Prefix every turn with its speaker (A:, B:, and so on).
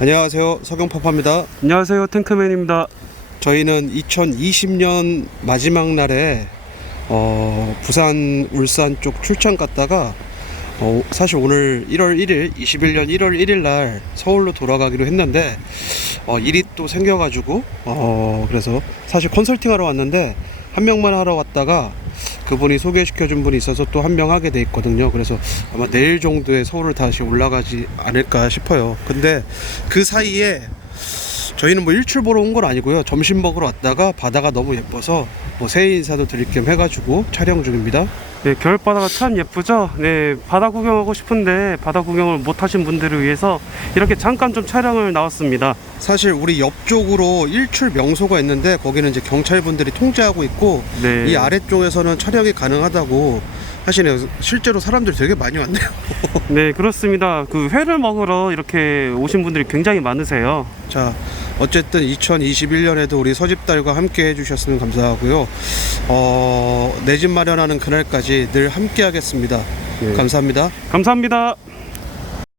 A: 안녕하세요. 석영파파입니다.
B: 안녕하세요 탱크맨입니다
A: 저희는 2020년 마지막 날에 어, 부산, 울산 쪽 출장 갔다가 어, 사실 오늘 1월 1일, 21년 1월 1일 날 서울로 돌아가기로 했는데 어, 일이 또 생겨가지고 어, 그래서 사실 컨설팅하러 왔는데 한 명만 하러 왔다가 그분이 소개시켜 준 분이 있어서 또 한 명 하게 돼 있거든요. 그래서 아마 내일 정도에 서울을 다시 올라가지 않을까 싶어요. 근데 그 사이에 저희는 뭐 일출 보러 온 건 아니고요. 점심 먹으러 왔다가 바다가 너무 예뻐서 뭐 새해 인사도 드릴 겸 해가지고 촬영 중입니다.
B: 네 겨울바다가 참 예쁘죠? 네 바다 구경하고 싶은데 바다 구경을 못 하신 분들을 위해서 이렇게 잠깐 좀 촬영을 나왔습니다.
A: 사실 우리 옆쪽으로 일출 명소가 있는데 거기는 이제 경찰분들이 통제하고 있고
B: 네.
A: 이 아래쪽에서는 촬영이 가능하다고 하시네요. 실제로 사람들이 되게 많이 왔네요.
B: 네 그렇습니다 그 회를 먹으러 이렇게 오신 분들이 굉장히 많으세요
A: 자, 어쨌든 2021년에도 우리 서집달과 함께 해주셨으면 감사하고요. 어, 내 집 마련하는 그날까지 늘 함께 하겠습니다.
B: 네.
A: 감사합니다.
B: 감사합니다